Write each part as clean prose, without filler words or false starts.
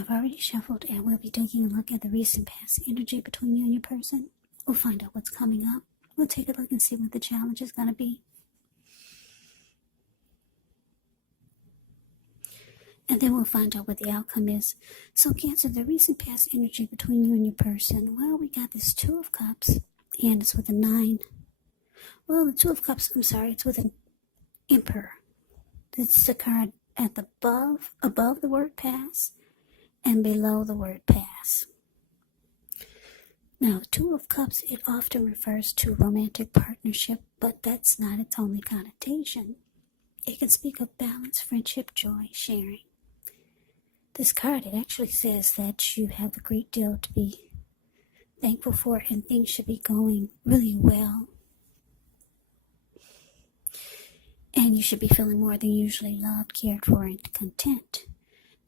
I've already shuffled, and we'll be taking a look at the recent past energy between you and your person. We'll find out what's coming up. We'll take a look and see what the challenge is going to be. And then we'll find out what the outcome is. So Cancer, the recent past energy between you and your person. Well, we got this Two of Cups, and it's with a 9. Well, the Two of Cups, it's with an Emperor. It's the card at the above the word pass and below the word pass. Now, the Two of Cups, it often refers to romantic partnership, but that's not its only connotation. It can speak of balance, friendship, joy, sharing. This card, it actually says that you have a great deal to be thankful for, and things should be going really well. And you should be feeling more than usually loved, cared for, and content.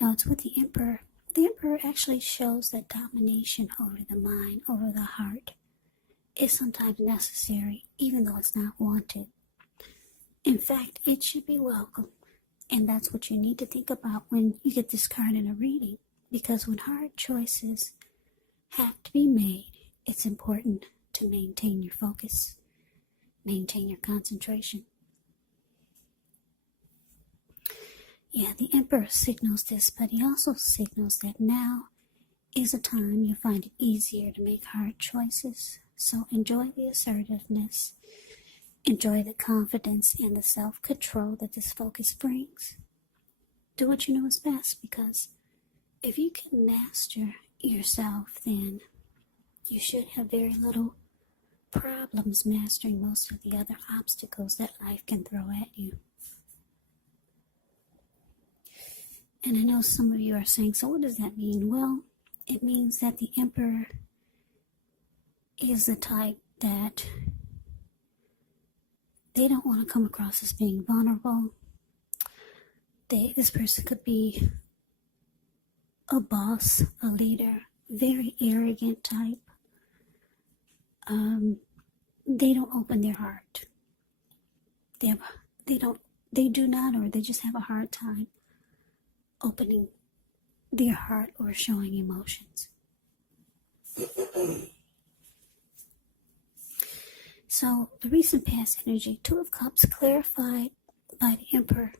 Now, it's with the Emperor. The Emperor actually shows that domination over the mind, over the heart, is sometimes necessary, even though it's not wanted. In fact, it should be welcome. And that's what you need to think about when you get this card in a reading. Because when hard choices have to be made, it's important to maintain your focus, maintain your concentration. Yeah, the Emperor signals this, but he also signals that now is a time you find it easier to make hard choices. So enjoy the assertiveness. Enjoy the confidence and the self-control that this focus brings. Do what you know is best, because if you can master yourself, then you should have very little problems mastering most of the other obstacles that life can throw at you. And I know some of you are saying, so what does that mean? Well, it means that the Emperor is the type that they don't want to come across as being vulnerable. This person could be a boss, a leader, very arrogant type. They don't open their heart. They do not, or they just have a hard time opening their heart or showing emotions. So the recent past energy, Two of Cups, clarified by the Emperor.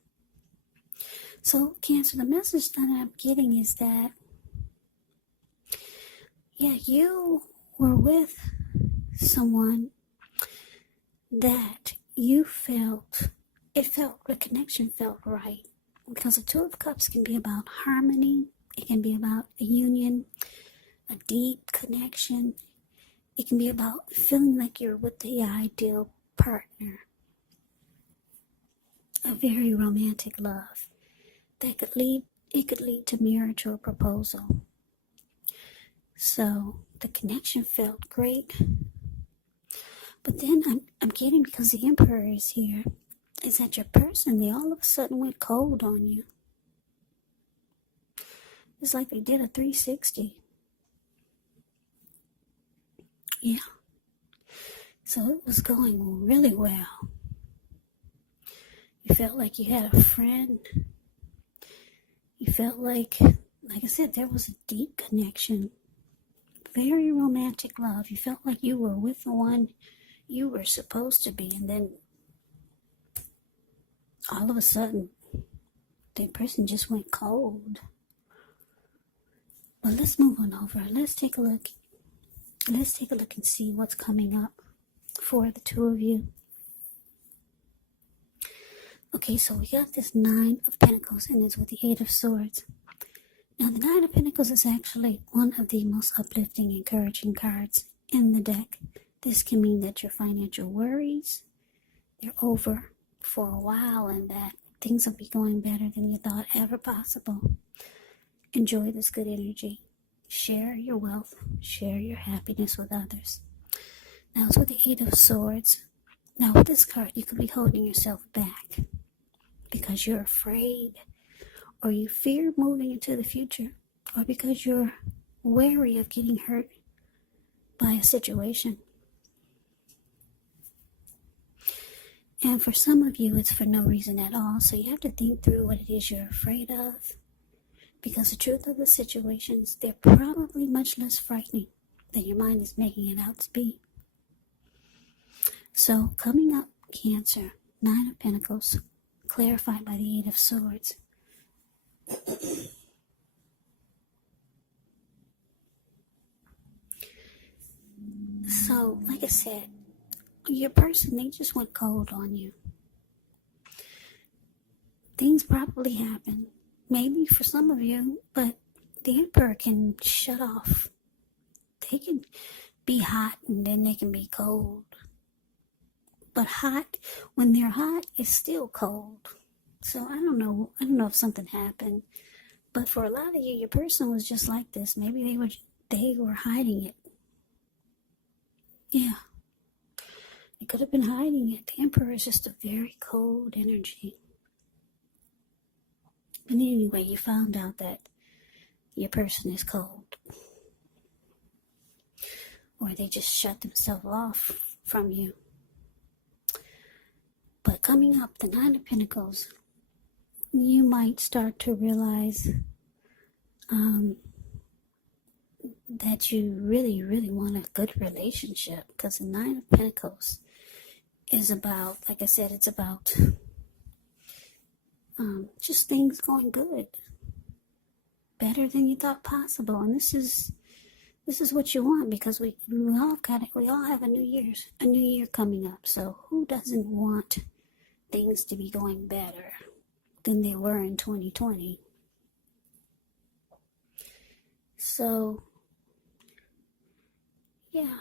So Cancer, the message that I'm getting is that, yeah, you were with someone that you the connection felt right. Because the Two of Cups can be about harmony. It can be about a union, a deep connection. It can be about feeling like you're with the ideal partner. A very romantic love that could lead to marriage or proposal. So the connection felt great. But then I'm getting, because the Emperor is here, is that your person, they all of a sudden went cold on you. It's like they did a 360. Yeah. So it was going really well. You felt like you had a friend. You felt like I said, there was a deep connection. Very romantic love. You felt like you were with the one you were supposed to be, and then all of a sudden, the person just went cold. Well, let's move on over. Let's take a look. Let's take a look and see what's coming up for the two of you. Okay, so we got this Nine of Pentacles, and it's with the Eight of Swords. Now, the Nine of Pentacles is actually one of the most uplifting, encouraging cards in the deck. This can mean that your financial worries, they're over for a while, and that things will be going better than you thought ever possible. Enjoy this good energy. Share your wealth. Share your happiness with others. Now, it's with the Eight of Swords. Now, with this card, you could be holding yourself back because you're afraid, or you fear moving into the future, or because you're wary of getting hurt by a situation. And for some of you, it's for no reason at all. So you have to think through what it is you're afraid of. Because the truth of the situations, they're probably much less frightening than your mind is making it out to be. So coming up, Cancer, Nine of Pentacles, clarified by the Eight of Swords. So, like I said, your person, they just went cold on you. Things probably happen, maybe for some of you, but the Emperor can shut off. They can be hot and then they can be cold. But hot, when they're hot, it's still cold. So I don't know if something happened. But for a lot of you, your person was just like this. Maybe they were hiding it. Yeah. They could have been hiding it. The Emperor is just a very cold energy. But anyway, you found out that your person is cold. Or they just shut themselves off from you. But coming up, the Nine of Pentacles, you might start to realize that you really, really want a good relationship. Because the Nine of Pentacles is about, like I said, it's about just things going good. Better than you thought possible. And this is what you want, because we all have a new year coming up. So who doesn't want things to be going better than they were in 2020? So yeah,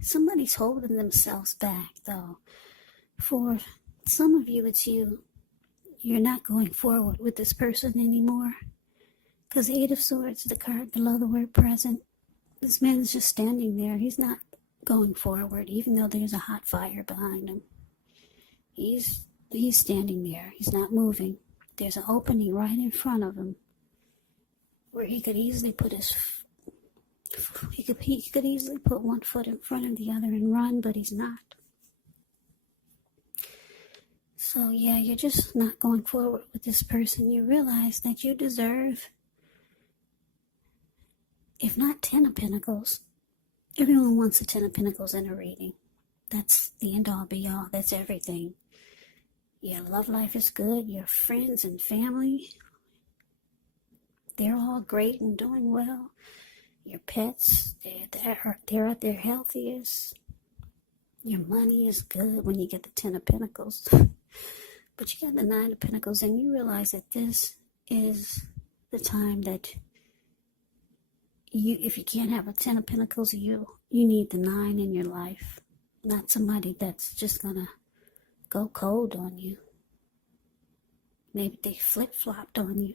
somebody's holding themselves back though. For some of you, it's you're not going forward with this person anymore. Because the Eight of Swords, the card below the word present, this man is just standing there. He's not going forward, even though there's a hot fire behind him. He's standing there. He's not moving. There's an opening right in front of him where he could easily put he could easily put one foot in front of the other and run, but he's not. So yeah, you're just not going forward with this person. You realize that you deserve, if not 10 of Pentacles, everyone wants a 10 of Pentacles in a reading. That's the end all be all. That's everything. Your love life is good. Your friends and family, they're all great and doing well. Your pets, they're at their healthiest. Your money is good when you get the 10 of Pentacles. But you got the 9 of Pentacles, and you realize that this is the time that if you can't have a 10 of Pentacles, you need the 9 in your life. Not somebody that's just gonna go cold on you. Maybe they flip-flopped on you.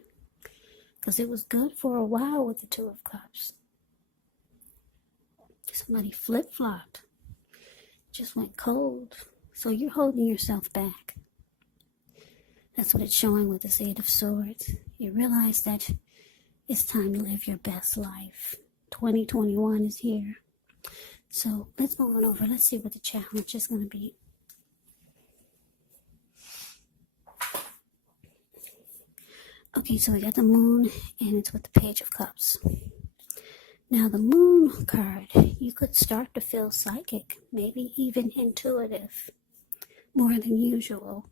Because it was good for a while with the 2 of Cups. Somebody flip-flopped. Just went cold. So you're holding yourself back. That's what it's showing with this 8 of Swords. You realize that it's time to live your best life. 2021 is here. So let's move on over. Let's see what the challenge is going to be. Okay, so we got the Moon, and it's with the Page of Cups. Now the Moon card, you could start to feel psychic, maybe even intuitive, more than usual.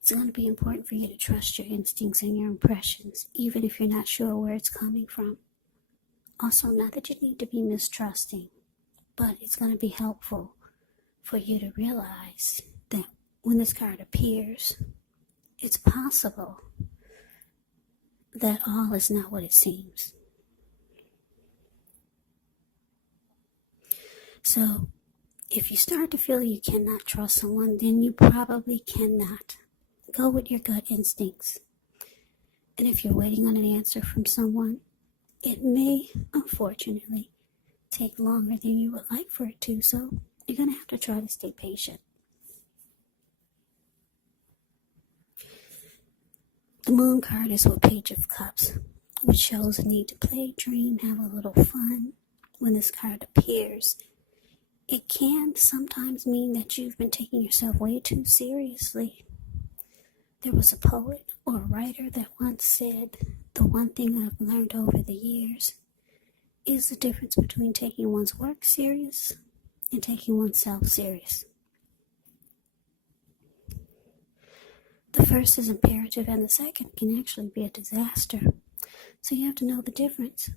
It's going to be important for you to trust your instincts and your impressions, even if you're not sure where it's coming from. Also, not that you need to be mistrusting, but it's going to be helpful for you to realize that when this card appears, it's possible that all is not what it seems. So, if you start to feel you cannot trust someone, then you probably cannot. Go with your gut instincts. And if you're waiting on an answer from someone, it may, unfortunately, take longer than you would like for it to, so you're going to have to try to stay patient. The Moon card is with Page of Cups, which shows a need to play, dream, have a little fun. When this card appears, it can sometimes mean that you've been taking yourself way too seriously. There was a poet or a writer that once said, the one thing I've learned over the years is the difference between taking one's work serious and taking oneself serious. The first is imperative and the second can actually be a disaster. So you have to know the difference.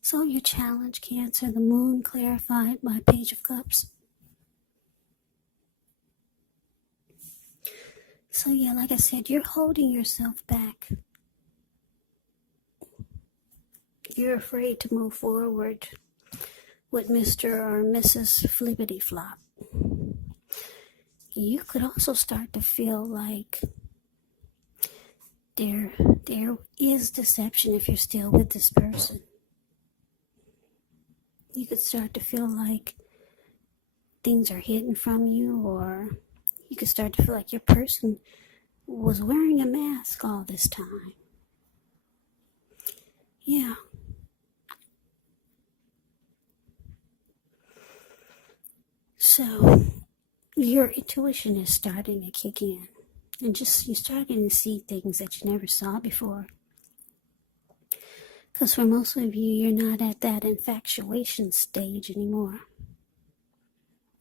So your challenge, Cancer, the moon clarified by Page of Cups. So yeah, like I said, you're holding yourself back. You're afraid to move forward with Mr. or Mrs. Flippity Flop. You could also start to feel like there is deception if you're still with this person. You could start to feel like things are hidden from you, or you could start to feel like your person was wearing a mask all this time. Yeah. So your intuition is starting to kick in, and you're starting to see things that you never saw before. Because for most of you, you're not at that infatuation stage anymore.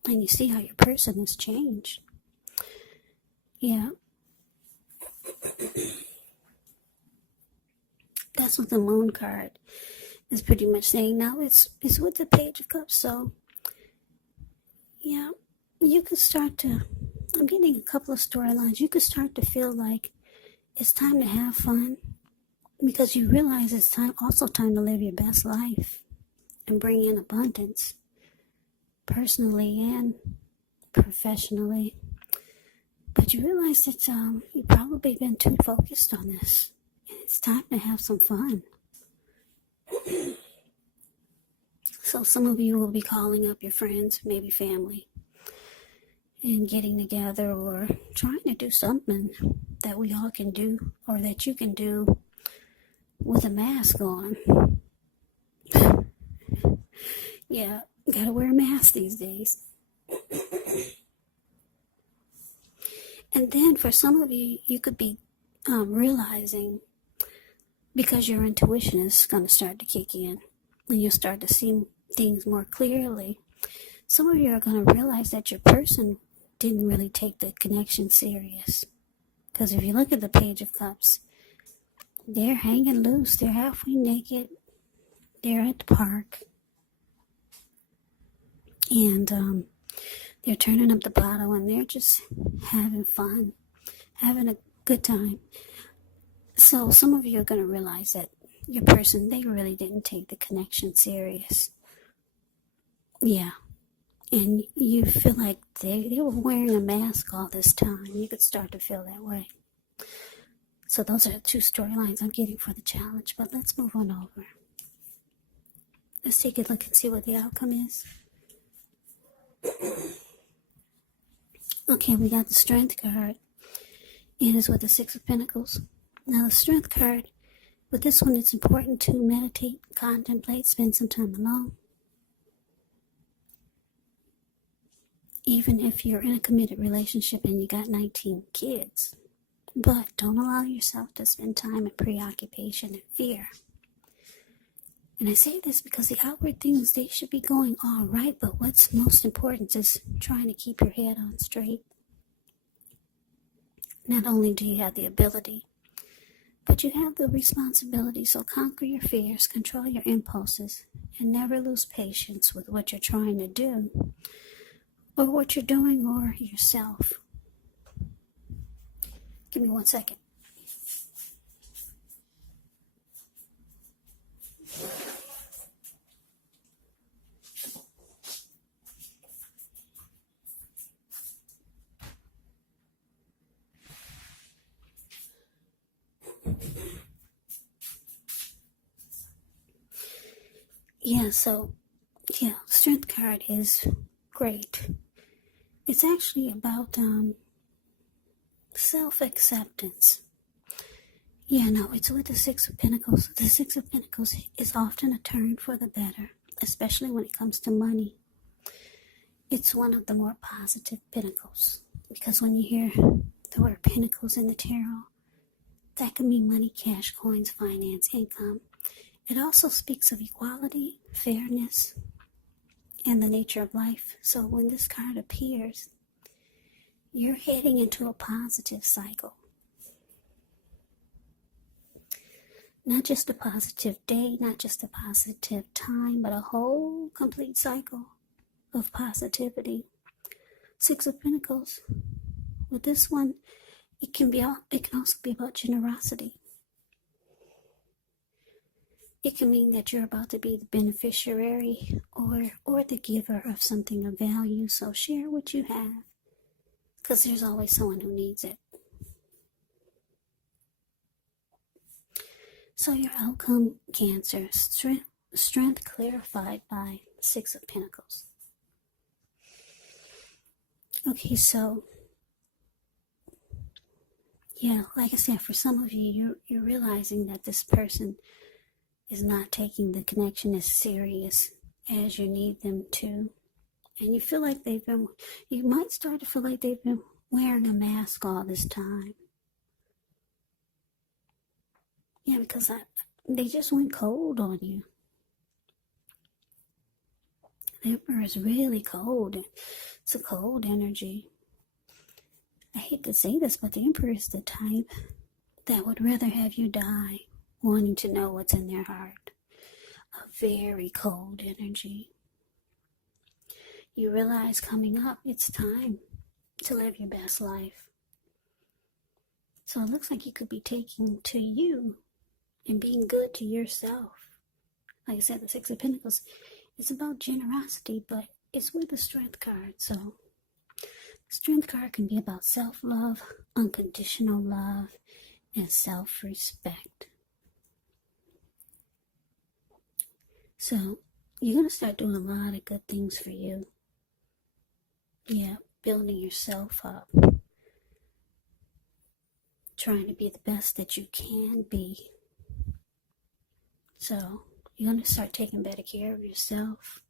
And you see how your person has changed. Yeah. That's what the moon card is pretty much saying. Now it's with the Page of Cups, so yeah, you could start to, I'm getting a couple of storylines. You could start to feel like it's time to have fun, because you realize it's also time to live your best life and bring in abundance, personally and professionally. But you realize that you've probably been too focused on this, and it's time to have some fun. So some of you will be calling up your friends, maybe family, and getting together or trying to do something that we all can do, or that you can do with a mask on. Yeah, gotta wear a mask these days. And then for some of you, you could be realizing, because your intuition is going to start to kick in and you'll start to see things more clearly. Some of you are going to realize that your person didn't really take the connection serious. Because if you look at the Page of Cups, they're hanging loose. They're halfway naked. They're at the park. And they're turning up the bottle and they're just having fun, having a good time. So some of you are going to realize that your person, they really didn't take the connection serious. Yeah. And you feel like they were wearing a mask all this time. You could start to feel that way. So those are the two storylines I'm getting for the challenge. But let's move on over. Let's take a look and see what the outcome is. Okay, we got the Strength card. And it's with the Six of Pentacles. Now the Strength card, with this one, it's important to meditate, contemplate, spend some time alone. Even if you're in a committed relationship and you got 19 kids. But don't allow yourself to spend time in preoccupation and fear. And I say this because the outward things, they should be going all right, but what's most important is trying to keep your head on straight. Not only do you have the ability, but you have the responsibility, so conquer your fears, control your impulses, and never lose patience with what you're trying to do, or what you're doing, or yourself. Give me 1 second. Yeah, Strength card is great. It's actually about self-acceptance. Yeah, no, it's with the Six of Pentacles. The Six of Pentacles is often a turn for the better, especially when it comes to money. It's one of the more positive pentacles, because when you hear the word pentacles in the tarot, That can mean money, cash, coins, finance, income. It also speaks of equality, fairness, and the nature of life. So when this card appears, you're heading into a positive cycle. Not just a positive day, not just a positive time, but a whole complete cycle of positivity. Six of Pentacles. With this one, it can also be about generosity. It can mean that you're about to be the beneficiary or the giver of something of value. So share what you have, because there's always someone who needs it. So your outcome, Cancer, strength clarified by Six of Pentacles. Okay, so yeah, like I said, for some of you, you're realizing that this person is not taking the connection as serious as you need them to. And you feel like you might start to feel like they've been wearing a mask all this time. Yeah, because they just went cold on you. The Emperor is really cold. It's a cold energy. I hate to say this, but the Emperor is the type that would rather have you die wanting to know what's in their heart. A very cold energy. You realize coming up, it's time to live your best life. So it looks like you could be taking to you and being good to yourself. Like I said, the Six of Pentacles is about generosity, but it's with the Strength card. So the Strength card can be about self-love, unconditional love, and self-respect. So you're going to start doing a lot of good things for you. Yeah, building yourself up. Trying to be the best that you can be. So you're going to start taking better care of yourself.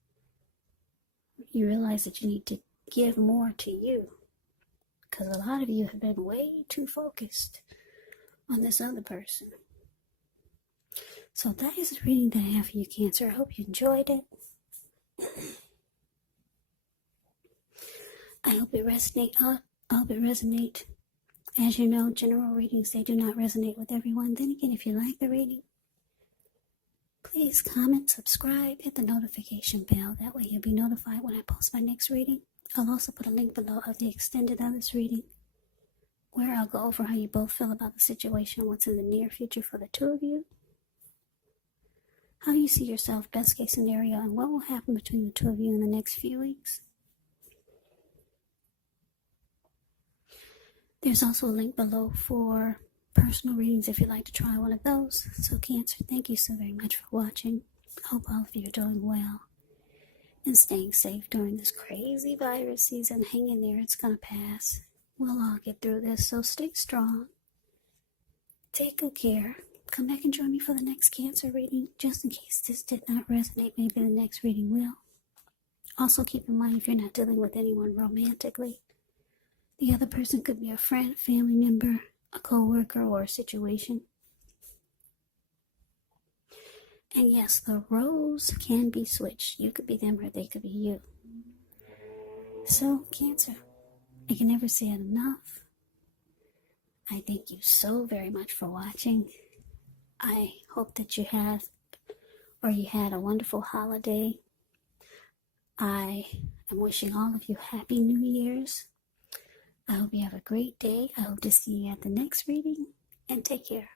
You realize that you need to give more to you, because a lot of you have been way too focused on this other person. So that is the reading that I have for you, Cancer. I hope you enjoyed it. I hope it resonate. As you know, general readings, they do not resonate with everyone. Then again, if you like the reading, please comment, subscribe, hit the notification bell. That way you'll be notified when I post my next reading. I'll also put a link below of the extended of this reading, where I'll go over how you both feel about the situation, what's in the near future for the two of you, how you see yourself, best case scenario, and what will happen between the two of you in the next few weeks. There's also a link below for personal readings if you'd like to try one of those. So Cancer, thank you so very much for watching. I hope all of you are doing well and staying safe during this crazy virus season. Hang in there, it's going to pass. We'll all get through this, so stay strong. Take good care. Come back and join me for the next Cancer reading, just in case this did not resonate. Maybe the next reading will. Also keep in mind, if you're not dealing with anyone romantically, the other person could be a friend, family member, a co-worker, or a situation. And yes, the roles can be switched. You could be them or they could be you. So, Cancer, I can never say it enough. I thank you so very much for watching. I hope that you had a wonderful holiday. I am wishing all of you Happy New Year's. I hope you have a great day. I hope to see you at the next reading, and take care.